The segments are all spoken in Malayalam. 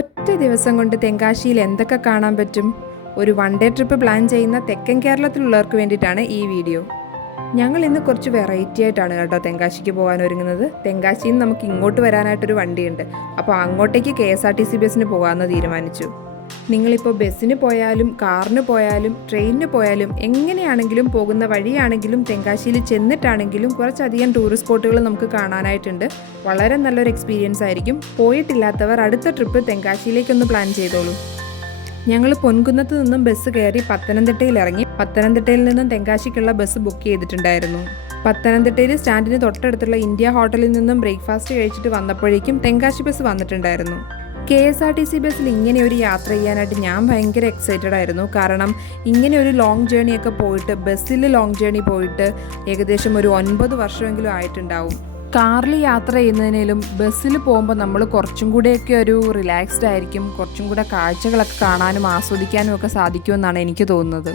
ഒറ്റ ദിവസം കൊണ്ട് തെങ്കാശിയിൽ എന്തൊക്കെ കാണാൻ പറ്റും? ഒരു വൺ ഡേ ട്രിപ്പ് പ്ലാൻ ചെയ്യുന്ന തെക്കൻ കേരളത്തിലുള്ളവർക്ക് വേണ്ടിയിട്ടാണ് ഈ വീഡിയോ. ഞങ്ങൾ ഇന്ന് കുറച്ച് വെറൈറ്റി ആയിട്ടാണ് കേട്ടോ തെങ്കാശിക്ക് പോകാൻ ഒരുങ്ങുന്നത്. തെങ്കാശിയിൽ നിന്ന് നമുക്ക് ഇങ്ങോട്ട് വരാനായിട്ടൊരു വണ്ടിയുണ്ട്. അപ്പോൾ അങ്ങോട്ടേക്ക് K S R T C ബസ്സിന് പോകാമെന്ന് തീരുമാനിച്ചു. നിങ്ങളിപ്പോൾ ബസ്സിന് പോയാലും കാറിന് പോയാലും ട്രെയിനിന് പോയാലും എങ്ങനെയാണെങ്കിലും പോകുന്ന വഴിയാണെങ്കിലും തെങ്കാശിയിൽ ചെന്നിട്ടാണെങ്കിലും കുറച്ചധികം ടൂറിസ്റ്റ് സ്പോട്ടുകൾ നമുക്ക് കാണാനായിട്ടുണ്ട്. വളരെ നല്ലൊരു എക്സ്പീരിയൻസ് ആയിരിക്കും. പോയിട്ടില്ലാത്തവർ അടുത്ത ട്രിപ്പ് തെങ്കാശിയിലേക്കൊന്ന് പ്ലാൻ ചെയ്തോളൂ. ഞങ്ങൾ പൊൻകുന്നത്ത് നിന്നും ബസ് കയറി പത്തനംതിട്ടയിൽ ഇറങ്ങി. പത്തനംതിട്ടയിൽ നിന്നും തെങ്കാശിക്കുള്ള ബസ് ബുക്ക് ചെയ്തിട്ടുണ്ടായിരുന്നു. പത്തനംതിട്ടയിൽ സ്റ്റാൻഡിന് തൊട്ടടുത്തുള്ള ഇന്ത്യ ഹോട്ടലിൽ നിന്നും ബ്രേക്ക്ഫാസ്റ്റ് കഴിച്ചിട്ട് വന്നപ്പോഴേക്കും തെങ്കാശി ബസ് വന്നിട്ടുണ്ടായിരുന്നു. K S R T C ബസ്സിൽ ഇങ്ങനെ ഒരു യാത്ര ചെയ്യാനായിട്ട് ഞാൻ ഭയങ്കര എക്സൈറ്റഡ് ആയിരുന്നു. കാരണം ഇങ്ങനെ ഒരു ലോങ് ജേണി ഒക്കെ പോയിട്ട് ബസ്സിൽ ലോങ് ജേണി പോയിട്ട് ഏകദേശം ഒരു ഒൻപത് വർഷമെങ്കിലും ആയിട്ടുണ്ടാവും. കാറിൽ യാത്ര ചെയ്യുന്നതിനേലും ബസ്സിൽ പോകുമ്പോൾ നമ്മൾ കുറച്ചും കൂടെയൊക്കെ ഒരു റിലാക്സ്ഡ് ആയിരിക്കും. കുറച്ചും കൂടെ കാഴ്ചകളൊക്കെ കാണാനും ആസ്വദിക്കാനും ഒക്കെ സാധിക്കുമെന്നാണ് എനിക്ക് തോന്നുന്നത്.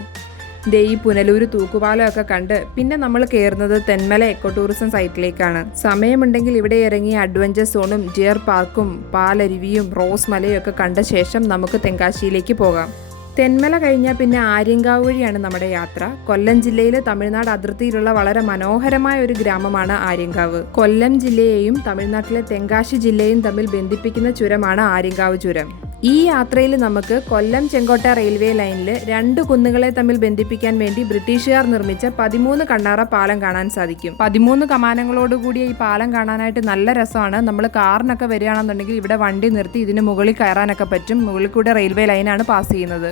ദേ ഈ പുനലൂർ തൂക്കുപാലമൊക്കെ കണ്ട് പിന്നെ നമ്മൾ കയറുന്നത് തെന്മല എക്കോ ടൂറിസം സൈറ്റിലേക്കാണ് സമയമുണ്ടെങ്കിൽ ഇവിടെ ഇറങ്ങി അഡ്വഞ്ചർ സോണും ജിയർ പാർക്കും പാലരുവിയും റോസ് മലയും ഒക്കെ കണ്ട ശേഷം നമുക്ക് തെങ്കാശിയിലേക്ക് പോകാം. തെന്മല കഴിഞ്ഞാൽ പിന്നെ ആര്യങ്കാവ് വഴിയാണ് നമ്മുടെ യാത്ര. കൊല്ലം ജില്ലയിലെ തമിഴ്നാട് അതിർത്തിയിലുള്ള വളരെ മനോഹരമായ ഒരു ഗ്രാമമാണ് ആര്യങ്കാവ്. കൊല്ലം ജില്ലയെയും തമിഴ്നാട്ടിലെ തെങ്കാശി ജില്ലയും തമ്മിൽ ബന്ധിപ്പിക്കുന്ന ചുരമാണ് ആര്യങ്കാവ് ചുരം. ഈ യാത്രയിൽ നമുക്ക് കൊല്ലം ചെങ്കോട്ട റെയിൽവേ ലൈനിൽ രണ്ട് കുന്നുകളെ തമ്മിൽ ബന്ധിപ്പിക്കാൻ വേണ്ടി ബ്രിട്ടീഷുകാർ നിർമ്മിച്ച പതിമൂന്ന് കണ്ണാറ പാലം കാണാൻ സാധിക്കും. പതിമൂന്ന് കമാനങ്ങളോട് കൂടിയ ഈ പാലം കാണാനായിട്ട് നല്ല രസമാണ്. നമ്മൾ കാറിനൊക്കെ വരികയാണെന്നുണ്ടെങ്കിൽ ഇവിടെ വണ്ടി നിർത്തി ഇതിന് മുകളിൽ കയറാനൊക്കെ പറ്റും. മുകളിൽ കൂടെ റെയിൽവേ ലൈനാണ് പാസ് ചെയ്യുന്നത്.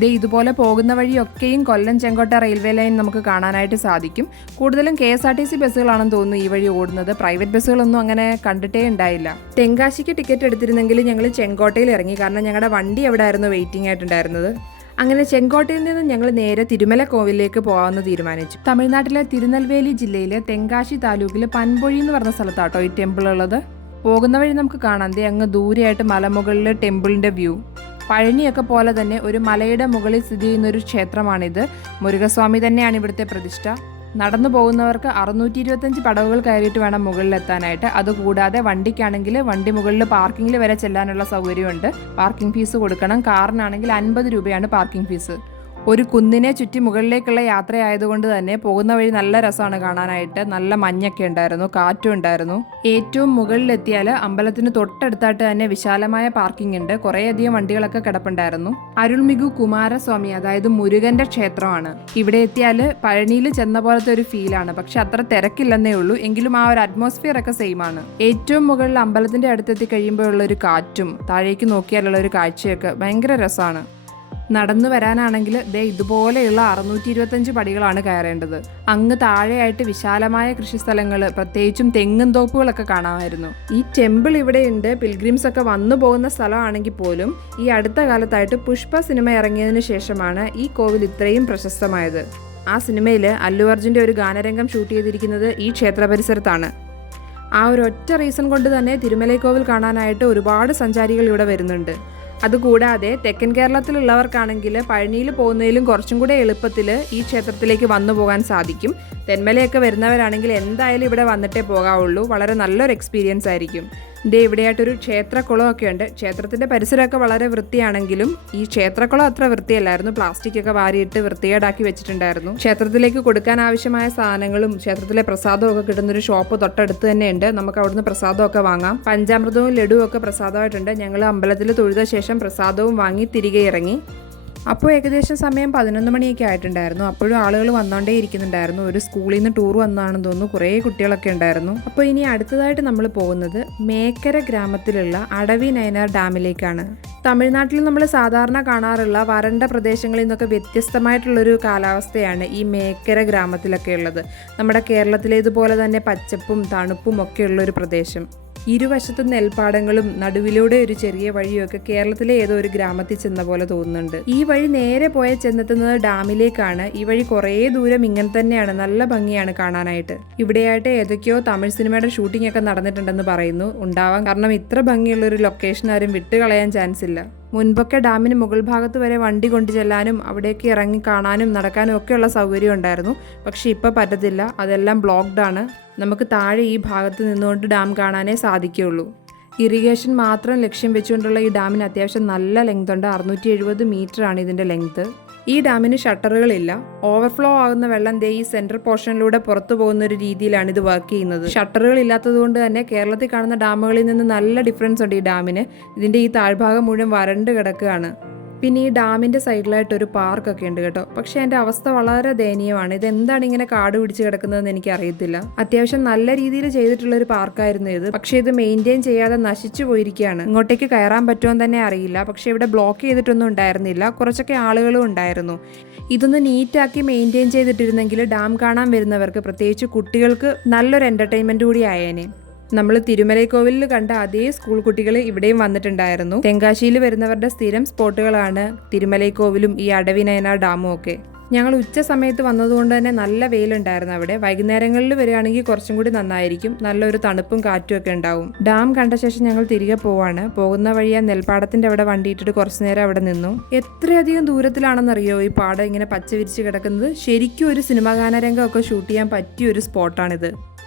ദേ ഇതുപോലെ പോകുന്ന വഴിയൊക്കെയും കൊല്ലം ചെങ്കോട്ട റെയിൽവേ ലൈൻ നമുക്ക് കാണാനായിട്ട് സാധിക്കും. കൂടുതലും K S R T C ബസ്സുകളാണെന്ന് തോന്നുന്നു ഈ വഴി ഓടുന്നത്. പ്രൈവറ്റ് ബസ്സുകളൊന്നും അങ്ങനെ കണ്ടിട്ടേ ഉണ്ടായില്ല. തെങ്കാശിക്ക് ടിക്കറ്റ് എടുത്തിരുന്നെങ്കിൽ ഞങ്ങൾ ചെങ്കോട്ടയിൽ ഇറങ്ങി. കാരണം ഞങ്ങളുടെ വണ്ടി എവിടെ ആയിരുന്നു വെയിറ്റിംഗ് ആയിട്ടുണ്ടായിരുന്നത്? അങ്ങനെ ചെങ്കോട്ടയിൽ നിന്ന് ഞങ്ങൾ നേരെ തിരുമല കോവിലേക്ക് പോകാമെന്ന് തീരുമാനിച്ചു. തമിഴ്നാട്ടിലെ തിരുനെൽവേലി ജില്ലയിലെ തെങ്കാശി താലൂക്കിലെ പൻപൊഴി എന്ന് പറഞ്ഞ സ്ഥലത്താട്ടോ ഈ ടെമ്പിൾ ഉള്ളത്. പോകുന്ന വഴി നമുക്ക് കാണാം. ദേ അങ്ങ് ദൂരെയായിട്ട് മലമുകളിലെ ടെമ്പിളിന്റെ വ്യൂ പഴനിയൊക്കെ പോലെ തന്നെ ഒരു മലയുടെ മുകളിൽ സ്ഥിതി ചെയ്യുന്ന ഒരു ക്ഷേത്രമാണിത്. മുരുകസ്വാമി തന്നെയാണ് ഇവിടുത്തെ പ്രതിഷ്ഠ. നടന്നു പോകുന്നവർക്ക് അറുന്നൂറ്റി ഇരുപത്തഞ്ച് പടവുകൾ കയറിയിട്ട് വേണം മുകളിലെത്താനായിട്ട്. അതുകൂടാതെ വണ്ടിക്കാണെങ്കിൽ വണ്ടി മുകളിൽ പാർക്കിങ്ങിൽ വരെ ചെല്ലാനുള്ള സൗകര്യമുണ്ട്. പാർക്കിംഗ് ഫീസ് കൊടുക്കണം. കാറിനാണെങ്കിൽ അൻപത് രൂപയാണ് പാർക്കിംഗ് ഫീസ്. ഒരു കുന്നിനെ ചുറ്റി മുകളിലേക്കുള്ള യാത്രയായതുകൊണ്ട് തന്നെ പോകുന്ന വഴി നല്ല രസമാണ് കാണാനായിട്ട്. നല്ല മഞ്ഞൊക്കെ ഉണ്ടായിരുന്നു കാറ്റും ഉണ്ടായിരുന്നു. ഏറ്റവും മുകളിലെത്തിയാൽ അമ്പലത്തിന് തൊട്ടടുത്തായിട്ട് തന്നെ വിശാലമായ പാർക്കിംഗ് ഉണ്ട്. കുറേയധികം വണ്ടികളൊക്കെ കിടപ്പുണ്ടായിരുന്നു. അരുൾമികു കുമാരസ്വാമി അതായത് മുരുകന്റെ ക്ഷേത്രമാണ്. ഇവിടെ എത്തിയാൽ പഴനിയിൽ ചെന്ന പോലത്തെ ഒരു ഫീലാണ്. പക്ഷെ അത്ര തിരക്കില്ലെന്നേ ഉള്ളൂ. എങ്കിലും ആ ഒരു അറ്റ്മോസ്ഫിയർ ഒക്കെ സെയിം ആണ്. ഏറ്റവും മുകളിൽ അമ്പലത്തിന്റെ അടുത്തെത്തി കഴിയുമ്പോഴുള്ള ഒരു കാറ്റും താഴേക്ക് നോക്കിയാലുള്ള ഒരു കാഴ്ചയൊക്കെ ഭയങ്കര രസമാണ്. നടന്നു വരാനാണെങ്കിൽ ദേ ഇതുപോലെയുള്ള അറുന്നൂറ്റി ഇരുപത്തഞ്ച് പടികളാണ് കയറേണ്ടത്. അങ്ങ് താഴെയായിട്ട് വിശാലമായ കൃഷിസ്ഥലങ്ങൾ പ്രത്യേകിച്ചും തെങ്ങും തോപ്പുകളൊക്കെ കാണാമായിരുന്നു. ഈ ടെമ്പിൾ ഇവിടെയുണ്ട്. പിൽഗ്രിംസ് ഒക്കെ വന്നു പോകുന്ന സ്ഥലമാണെങ്കിൽ പോലും ഈ അടുത്ത കാലത്തായിട്ട് പുഷ്പ സിനിമ ഇറങ്ങിയതിനു ശേഷമാണ് ഈ കോവിൽ ഇത്രയും പ്രശസ്തമായത്. ആ സിനിമയിൽ അല്ലു അർജുന്റെ ഒരു ഗാനരംഗം ഷൂട്ട് ചെയ്തിരിക്കുന്നത് ഈ ക്ഷേത്ര പരിസരത്താണ്. ആ ഒരു ഒറ്റ റീസൺ കൊണ്ട് തന്നെ തിരുമലൈക്കോവിൽ കാണാനായിട്ട് ഒരുപാട് സഞ്ചാരികൾ ഇവിടെ വരുന്നുണ്ട്. അതുകൂടാതെ തെക്കൻ കേരളത്തിലുള്ളവർക്കാണെങ്കിൽ പഴനിയിൽ പോകുന്നതിലും കുറച്ചും കൂടെ എളുപ്പത്തിൽ ഈ ക്ഷേത്രത്തിലേക്ക് വന്നു പോകാൻ സാധിക്കും. തെന്മലയൊക്കെ വരുന്നവരാണെങ്കിൽ എന്തായാലും ഇവിടെ വന്നിട്ടേ പോകാവുള്ളൂ. വളരെ നല്ലൊരു എക്സ്പീരിയൻസ് ആയിരിക്കും. ഇതേ ഇവിടെയായിട്ടൊരു ക്ഷേത്രക്കുളമൊക്കെ ഉണ്ട്. ക്ഷേത്രത്തിന്റെ പരിസരമൊക്കെ വളരെ വൃത്തിയാണെങ്കിലും ഈ ക്ഷേത്രക്കുളം അത്ര വൃത്തിയല്ലായിരുന്നു. പ്ലാസ്റ്റിക് ഒക്കെ വാരിയിട്ട് വൃത്തികേടാക്കി വെച്ചിട്ടുണ്ടായിരുന്നു. ക്ഷേത്രത്തിലേക്ക് കൊടുക്കാൻ ആവശ്യമായ സാധനങ്ങളും ക്ഷേത്രത്തിലെ പ്രസാദവും ഒക്കെ കിട്ടുന്നൊരു ഷോപ്പ് തൊട്ടടുത്ത് തന്നെ ഉണ്ട് നമുക്ക് അവിടുന്ന് പ്രസാദമൊക്കെ വാങ്ങാം. പഞ്ചാമൃതവും ലഡുവും ഒക്കെ പ്രസാദമായിട്ടുണ്ട്. ഞങ്ങൾ അമ്പലത്തിൽ തൊഴുത ശേഷം പ്രസാദവും വാങ്ങി തിരികെ ഇറങ്ങി. അപ്പോൾ ഏകദേശം സമയം പതിനൊന്ന് മണിയൊക്കെ ആയിട്ടുണ്ടായിരുന്നു. അപ്പോഴും ആളുകൾ വന്നുകൊണ്ടേ ഇരിക്കുന്നുണ്ടായിരുന്നു. ഒരു സ്കൂളിൽ നിന്ന് ടൂർ വന്നതാണെന്ന് തോന്നുന്നു. കുറേ കുട്ടികളൊക്കെ ഉണ്ടായിരുന്നു. അപ്പോൾ ഇനി അടുത്തതായിട്ട് നമ്മൾ പോകുന്നത് മേക്കര ഗ്രാമത്തിലുള്ള അടവി നയനാർ ഡാമിലേക്കാണ്. തമിഴ്നാട്ടിൽ നമ്മൾ സാധാരണ കാണാറുള്ള വരണ്ട പ്രദേശങ്ങളിൽ നിന്നൊക്കെ വ്യത്യസ്തമായിട്ടുള്ളൊരു കാലാവസ്ഥയാണ് ഈ മേക്കര ഗ്രാമത്തിലൊക്കെ ഉള്ളത്. നമ്മുടെ കേരളത്തിലേതുപോലെ തന്നെ പച്ചപ്പും തണുപ്പും ഒക്കെയുള്ളൊരു പ്രദേശം. ഇരുവശത്തും നെൽപ്പാടങ്ങളും നടുവിലൂടെ ഒരു ചെറിയ വഴിയൊക്കെ കേരളത്തിലെ ഏതോ ഒരു ഗ്രാമത്തിൽ ചെന്ന പോലെ തോന്നുന്നുണ്ട്. ഈ വഴി നേരെ പോയ ചെന്നെത്തുന്നത് ഡാമിലേക്കാണ്. ഈ വഴി കുറേ ദൂരം ഇങ്ങനെ തന്നെയാണ്. നല്ല ഭംഗിയാണ് കാണാനായിട്ട്. ഇവിടെയായിട്ട് ഏതൊക്കെയോ തമിഴ് സിനിമയുടെ ഷൂട്ടിംഗ് ഒക്കെ നടന്നിട്ടുണ്ടെന്ന് പറയുന്നു. ഉണ്ടാവാം കാരണം ഇത്ര ഭംഗിയുള്ള ഒരു ലൊക്കേഷൻ ആരും വിട്ടുകളയാൻ ചാൻസ് ഇല്ല. മുൻപൊക്കെ ഡാമിന് മുകൾ ഭാഗത്ത് വരെ വണ്ടി കൊണ്ടു ചെല്ലാനും അവിടേക്ക് ഇറങ്ങി കാണാനും നടക്കാനും ഒക്കെയുള്ള സൗകര്യം ഉണ്ടായിരുന്നു. പക്ഷേ ഇപ്പോൾ പറ്റത്തില്ല. അതെല്ലാം ബ്ലോക്ക്ഡ് ആണ്. നമുക്ക് താഴെ ഈ ഭാഗത്ത് നിന്നുകൊണ്ട് ഡാം കാണാനേ സാധിക്കുകയുള്ളൂ. ഇറിഗേഷൻ മാത്രം ലക്ഷ്യം വെച്ചുകൊണ്ടുള്ള ഈ ഡാമിന് അത്യാവശ്യം നല്ല ലെങ്ത് ഉണ്ട്. അറുന്നൂറ്റി എഴുപത് ആണ് ഇതിന്റെ ലെങ്ത് ഈ ഡാമിന് ഷട്ടറുകളില്ല. ഓവർഫ്ലോ ആകുന്ന വെള്ളം ദേ ഈ സെൻട്രൽ പോർഷനിലൂടെ പുറത്തു പോകുന്ന ഒരു രീതിയിലാണ് ഇത് വർക്ക് ചെയ്യുന്നത്. ഷട്ടറുകൾ ഇല്ലാത്തതുകൊണ്ട് തന്നെ കേരളത്തിൽ കാണുന്ന ഡാമുകളിൽ നിന്ന് നല്ല ഡിഫറൻസ് ഉണ്ട് ഈ ഡാമിന്. ഇതിന്റെ ഈ താഴ്ഭാഗം മുഴുവൻ വരണ്ട് കിടക്കുകയാണ്. പിന്നെ ഈ ഡാമിന്റെ സൈഡിലായിട്ട് ഒരു പാർക്കൊക്കെ ഉണ്ട് കേട്ടോ. പക്ഷേ എന്റെ അവസ്ഥ വളരെ ദയനീയമാണ്. ഇതെന്താണ് ഇങ്ങനെ കാട് പിടിച്ച് കിടക്കുന്നതെന്ന് എനിക്ക് അറിയത്തില്ല. അത്യാവശ്യം നല്ല രീതിയിൽ ചെയ്തിട്ടുള്ള ഒരു പാർക്കായിരുന്നു ഇത്. പക്ഷേ ഇത് മെയിന്റെയിൻ ചെയ്യാതെ നശിച്ചു പോയിരിക്കുകയാണ്. ഇങ്ങോട്ടേക്ക് കയറാൻ പറ്റുമെന്ന് തന്നെ അറിയില്ല. പക്ഷേ ഇവിടെ ബ്ലോക്ക് ചെയ്തിട്ടൊന്നും ഉണ്ടായിരുന്നില്ല. കുറച്ചൊക്കെ ആളുകളും ഉണ്ടായിരുന്നു. ഇതൊന്ന് നീറ്റാക്കി മെയിന്റെയിൻ ചെയ്തിട്ടിരുന്നെങ്കിൽ ഡാം കാണാൻ വരുന്നവർക്ക് പ്രത്യേകിച്ച് കുട്ടികൾക്ക് നല്ലൊരു എന്റർടൈൻമെന്റ് കൂടി ആയേനെ. നമ്മൾ തിരുമലൈക്കോവിലിൽ കണ്ട അതേ സ്കൂൾ കുട്ടികൾ ഇവിടെയും വന്നിട്ടുണ്ടായിരുന്നു. തെങ്കാശിയിൽ വരുന്നവരുടെ സ്ഥിരം സ്പോട്ടുകളാണ് തിരുമലൈക്കോവിലും ഈ അടവിനയന ഡാമും ഒക്കെ. ഞങ്ങൾ ഉച്ച സമയത്ത് വന്നതുകൊണ്ട് തന്നെ നല്ല വെയിലുണ്ടായിരുന്നു അവിടെ. വൈകുന്നേരങ്ങളിൽ വരികയാണെങ്കിൽ കുറച്ചും കൂടി നന്നായിരിക്കും. നല്ലൊരു തണുപ്പും കാറ്റും ഒക്കെ ഉണ്ടാവും. ഡാം കണ്ട ശേഷം ഞങ്ങൾ തിരികെ പോവാണ്. പോകുന്ന വഴി ആ നെൽപ്പാടത്തിന്റെ അവിടെ വണ്ടി ഇട്ടിട്ട് കുറച്ചു നേരം അവിടെ നിന്നു. എത്രയധികം ദൂരത്തിലാണെന്നറിയോ ഈ പാടം ഇങ്ങനെ പച്ച വിരിച്ച് കിടക്കുന്നത്? ശരിക്കും ഒരു സിനിമാ ഗാനരംഗമൊക്കെ ഷൂട്ട് ചെയ്യാൻ പറ്റിയ ഒരു സ്പോട്ടാണിത്.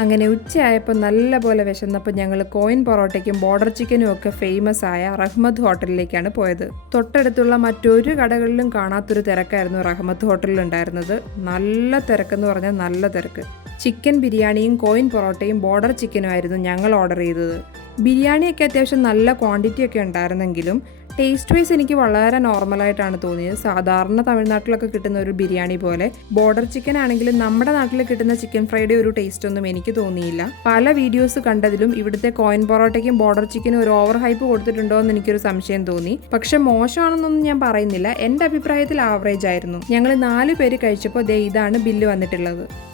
അങ്ങനെ ഉച്ചയായപ്പോൾ നല്ലപോലെ വിശന്നപ്പോൾ ഞങ്ങൾ കോയിൻ പൊറോട്ടയ്ക്കും ബോർഡർ ചിക്കനും ഒക്കെ ഫേമസ് ആയ റഹ്മദ് ഹോട്ടലിലേക്കാണ് പോയത്. തൊട്ടടുത്തുള്ള മറ്റൊരു കടകളിലും കാണാത്തൊരു തിരക്കായിരുന്നു റഹ്മദ് ഹോട്ടലിൽ ഉണ്ടായിരുന്നത്. നല്ല തിരക്കെന്ന് പറഞ്ഞാൽ നല്ല തിരക്ക്. ചിക്കൻ ബിരിയാണിയും കോയിൻ പൊറോട്ടയും ബോർഡർ ചിക്കനും ആയിരുന്നു ഞങ്ങൾ ഓർഡർ ചെയ്തത്. ബിരിയാണിയൊക്കെ അത്യാവശ്യം നല്ല ക്വാണ്ടിറ്റി ഒക്കെ ഉണ്ടായിരുന്നെങ്കിലും ടേസ്റ്റ് വൈസ് എനിക്ക് വളരെ നോർമലായിട്ടാണ് തോന്നിയത്. സാധാരണ തമിഴ്നാട്ടിലൊക്കെ കിട്ടുന്ന ഒരു ബിരിയാണി പോലെ. ബോർഡർ ചിക്കൻ ആണെങ്കിലും നമ്മുടെ നാട്ടിൽ കിട്ടുന്ന ചിക്കൻ ഫ്രൈയുടെ ഒരു ടേസ്റ്റ് ഒന്നും എനിക്ക് തോന്നിയില്ല. പല വീഡിയോസ് കണ്ടതിലും ഇവിടുത്തെ കോയിൻ പൊറോട്ടയ്ക്കും ബോർഡർ ചിക്കനും ഒരു ഓവർ ഹൈപ്പ് കൊടുത്തിട്ടുണ്ടോ എന്ന് എനിക്കൊരു സംശയം തോന്നി. പക്ഷെ മോശമാണെന്നൊന്നും ഞാൻ പറയുന്നില്ല. എന്റെ അഭിപ്രായത്തിൽ ആവറേജ് ആയിരുന്നു. ഞങ്ങൾ നാല് പേര് കഴിച്ചപ്പോൾ ദേ ഇതാണ് ബില്ല് വന്നിട്ടുള്ളത്.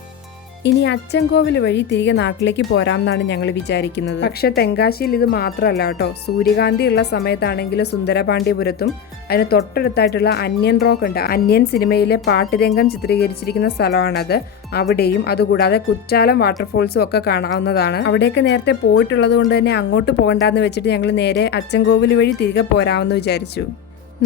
ഇനി അച്ചൻകോവിൽ വഴി തിരികെ നാട്ടിലേക്ക് പോരാമെന്നാണ് ഞങ്ങൾ വിചാരിക്കുന്നത്. പക്ഷെ തെങ്കാശിയിൽ ഇത് മാത്രമല്ല കേട്ടോ. സൂര്യകാന്തി ഉള്ള സമയത്താണെങ്കിൽ സുന്ദരപാണ്ഡ്യപുരത്തും അതിന് തൊട്ടടുത്തായിട്ടുള്ള അന്യൻ റോക്ക് ഉണ്ട്. അന്യൻ സിനിമയിലെ പാട്ടുരംഗം ചിത്രീകരിച്ചിരിക്കുന്ന സ്ഥലമാണത്. അവിടെയും അതുകൂടാതെ കുറ്റാലം വാട്ടർഫോൾസും ഒക്കെ കാണാവുന്നതാണ്. അവിടെയൊക്കെ നേരത്തെ പോയിട്ടുള്ളത് കൊണ്ട് തന്നെ അങ്ങോട്ട് പോകണ്ടെന്ന് വെച്ചിട്ട് ഞങ്ങൾ നേരെ അച്ചൻകോവിൽ വഴി തിരികെ പോരാമെന്ന് വിചാരിച്ചു.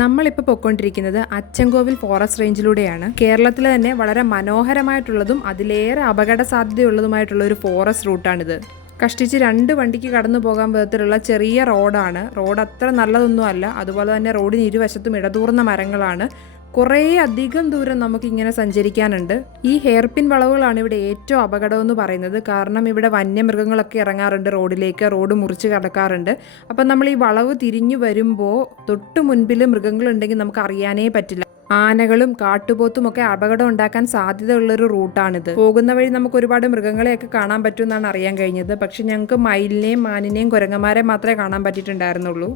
നമ്മളിപ്പോൾ പൊയ്ക്കൊണ്ടിരിക്കുന്നത് അച്ചൻകോവിൽ ഫോറസ്റ്റ് റേഞ്ചിലൂടെയാണ്. കേരളത്തിലെ തന്നെ വളരെ മനോഹരമായിട്ടുള്ളതും അതിലേറെ അപകട സാധ്യതയുള്ളതുമായിട്ടുള്ള ഒരു ഫോറസ്റ്റ് റൂട്ടാണിത്. കഷ്ടിച്ച് രണ്ട് വണ്ടിക്ക് കടന്നു പോകാൻ വിധത്തിലുള്ള ചെറിയ റോഡാണ്. റോഡ് അത്ര നല്ലതൊന്നും അല്ല അതുപോലെ തന്നെ റോഡിന് ഇരുവശത്തും ഇടതൂർന്ന മരങ്ങളാണ്. കുറേ അധികം ദൂരം നമുക്ക് ഇങ്ങനെ സഞ്ചരിക്കാനുണ്ട്. ഈ ഹെയർപിൻ വളവുകളാണ് ഇവിടെ ഏറ്റവും അപകടം എന്ന് പറയുന്നത്. കാരണം ഇവിടെ വന്യമൃഗങ്ങളൊക്കെ ഇറങ്ങാറുണ്ട് റോഡിലേക്ക് റോഡ് മുറിച്ച് കടക്കാറുണ്ട്. അപ്പം നമ്മൾ ഈ വളവ് തിരിഞ്ഞു വരുമ്പോൾ തൊട്ട് മുൻപിൽ മൃഗങ്ങളുണ്ടെങ്കിൽ നമുക്ക് അറിയാനേ പറ്റില്ല. ആനകളും കാട്ടുപോത്തും ഒക്കെ അപകടം ഉണ്ടാക്കാൻ സാധ്യതയുള്ളൊരു റൂട്ടാണിത്. പോകുന്ന വഴി നമുക്ക് ഒരുപാട് മൃഗങ്ങളെയൊക്കെ കാണാൻ പറ്റുമെന്നാണ് അറിയാൻ കഴിഞ്ഞത്. പക്ഷെ ഞങ്ങൾക്ക് മയിലിനെയും മാനിനെയും കുരങ്ങന്മാരെ മാത്രമേ കാണാൻ പറ്റിയിട്ടുണ്ടായിരുന്നുള്ളൂ.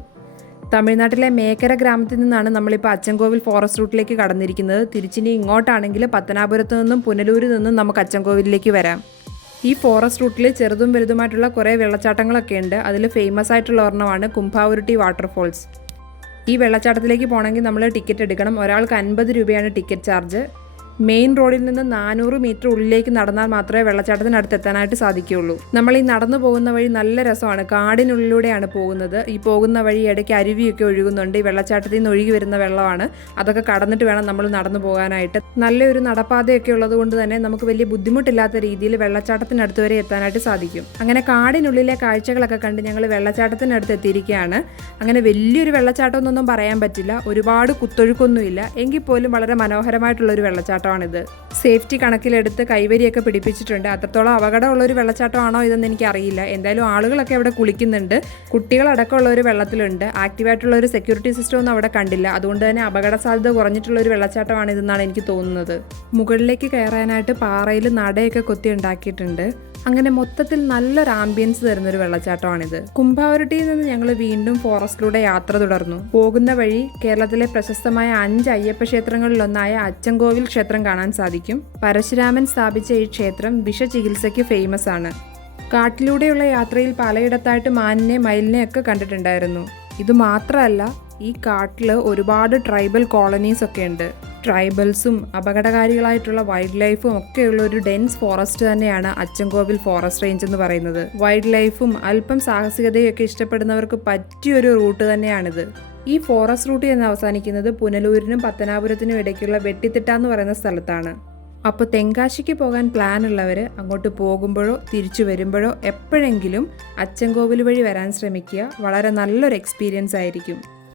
തമിഴ്നാട്ടിലെ മേക്കര ഗ്രാമത്തിൽ നിന്നാണ് നമ്മളിപ്പോൾ അച്ചൻകോവിൽ ഫോറസ്റ്റ് റൂട്ടിലേക്ക് കടന്നിരിക്കുന്നത്. തിരിച്ചിനി ഇങ്ങോട്ടാണെങ്കിൽ പത്തനാപുരത്ത് നിന്നും പുനലൂരിൽ നിന്നും നമുക്ക് അച്ചൻകോവിലേക്ക് വരാം. ഈ ഫോറസ്റ്റ് റൂട്ടിൽ ചെറുതും വലുതുമായിട്ടുള്ള കുറേ വെള്ളച്ചാട്ടങ്ങളൊക്കെ ഉണ്ട്. അതിൽ ഫേമസ് ആയിട്ടുള്ള ഒരെണ്ണമാണ് കുംഭാവുരുട്ടി വാട്ടർഫോൾസ് ഈ വെള്ളച്ചാട്ടത്തിലേക്ക് പോകണമെങ്കിൽ നമ്മൾ ടിക്കറ്റ് എടുക്കണം. ഒരാൾക്ക് അൻപത് രൂപയാണ് ടിക്കറ്റ് ചാർജ് മെയിൻ റോഡിൽ നിന്ന് നാനൂറ് മീറ്റർ ഉള്ളിലേക്ക് നടന്നാൽ മാത്രമേ വെള്ളച്ചാട്ടത്തിനടുത്ത് എത്താനായിട്ട് സാധിക്കുകയുള്ളൂ. നമ്മൾ ഈ നടന്നു പോകുന്ന വഴി നല്ല രസമാണ്. കാടിനുള്ളിലൂടെയാണ് പോകുന്നത്. ഈ പോകുന്ന വഴി ഇടയ്ക്ക് അരുവിയൊക്കെ ഒഴുകുന്നുണ്ട്. ഈ വെള്ളച്ചാട്ടത്തിൽ നിന്ന് ഒഴുകി വരുന്ന വെള്ളമാണ്. അതൊക്കെ കടന്നിട്ട് വേണം നമ്മൾ നടന്നു പോകാനായിട്ട്. നല്ലൊരു നടപ്പാതയൊക്കെ ഉള്ളത് കൊണ്ട് തന്നെ നമുക്ക് വലിയ ബുദ്ധിമുട്ടില്ലാത്ത രീതിയിൽ വെള്ളച്ചാട്ടത്തിനടുത്ത് വരെ എത്താനായിട്ട് സാധിക്കും. അങ്ങനെ കാടിനുള്ളിലെ കാഴ്ചകളൊക്കെ കണ്ട് ഞങ്ങൾ വെള്ളച്ചാട്ടത്തിനടുത്ത് എത്തിയിരിക്കുകയാണ്. അങ്ങനെ വലിയൊരു വെള്ളച്ചാട്ടം പറയാൻ പറ്റില്ല. ഒരുപാട് കുത്തൊഴുക്കൊന്നുമില്ല. എങ്കിൽ പോലും വളരെ മനോഹരമായിട്ടുള്ള ഒരു വെള്ളച്ചാട്ടമാണിത്. സേഫ്റ്റി കണക്കിലെടുത്ത് കൈവരിയൊക്കെ പിടിപ്പിച്ചിട്ടുണ്ട്. അത്രത്തോളം അപകടമുള്ള ഒരു വെള്ളച്ചാട്ടമാണോ ഇതെന്ന് എനിക്ക് അറിയില്ല എന്തായാലും ആളുകളൊക്കെ അവിടെ കുളിക്കുന്നുണ്ട്. കുട്ടികളടക്കമുള്ള ഒരു വെള്ളത്തിലുണ്ട്. ആക്റ്റീവായിട്ടുള്ള ഒരു സെക്യൂരിറ്റി സിസ്റ്റം ഒന്നും അവിടെ കണ്ടില്ല. അതുകൊണ്ട് തന്നെ അപകട സാധ്യത കുറഞ്ഞിട്ടുള്ള ഒരു വെള്ളച്ചാട്ടമാണ് ഇതെന്നാണ് എനിക്ക് തോന്നുന്നത്. മുകളിലേക്ക് കയറാനായിട്ട് പാറയിൽ നടയൊക്കെ കൊത്തി ഉണ്ടാക്കിയിട്ടുണ്ട്. അങ്ങനെ മൊത്തത്തിൽ നല്ലൊരു ആംബിയൻസ് തരുന്ന ഒരു വെള്ളച്ചാട്ടമാണിത്. കുംഭാവരട്ടിയിൽ നിന്ന് ഞങ്ങൾ വീണ്ടും ഫോറസ്റ്റിലൂടെ യാത്ര തുടർന്നു. പോകുന്ന വഴി കേരളത്തിലെ പ്രശസ്തമായ അഞ്ച് അയ്യപ്പ ക്ഷേത്രങ്ങളിലൊന്നായ അച്ചൻകോവിൽ ക്ഷേത്രം കാണാൻ സാധിക്കും. പരശുരാമൻ സ്ഥാപിച്ച ഈ ക്ഷേത്രം വിഷചികിത്സയ്ക്ക് ഫേമസ് ആണ്. കാട്ടിലൂടെയുള്ള യാത്രയിൽ പലയിടത്തായിട്ട് മാനിനെ മയിലിനെ ഒക്കെ കണ്ടിട്ടുണ്ടായിരുന്നു. ഇത് മാത്രമല്ല ഈ കാട്ടിൽ ഒരുപാട് ട്രൈബൽ കോളനീസ് ഒക്കെ ഉണ്ട്. ട്രൈബൽസും അപകടകാരികളായിട്ടുള്ള വൈൽഡ് ലൈഫും ഒക്കെയുള്ള ഒരു ഡെൻസ് ഫോറസ്റ്റ് തന്നെയാണ് അച്ചൻകോവിൽ ഫോറസ്റ്റ് റേഞ്ച് എന്ന് പറയുന്നത്. വൈൽഡ് ലൈഫും അല്പം സാഹസികതയും ഒക്കെ ഇഷ്ടപ്പെടുന്നവർക്ക് പറ്റിയൊരു റൂട്ട് തന്നെയാണിത്. ഈ ഫോറസ്റ്റ് റൂട്ട് എന്ന് അവസാനിക്കുന്നത് പുനലൂരിനും പത്തനാപുരത്തിനും ഇടയ്ക്കുള്ള വെട്ടിത്തിട്ട എന്ന് പറയുന്ന സ്ഥലത്താണ്. അപ്പോൾ തെങ്കാശിക്ക് പോകാൻ പ്ലാൻ ഉള്ളവർ അങ്ങോട്ട് പോകുമ്പോഴോ തിരിച്ചു വരുമ്പോഴോ എപ്പോഴെങ്കിലും അച്ചൻകോവിൽ വഴി വരാൻ ശ്രമിക്കുക. വളരെ നല്ലൊരു എക്സ്പീരിയൻസ് ആയിരിക്കും.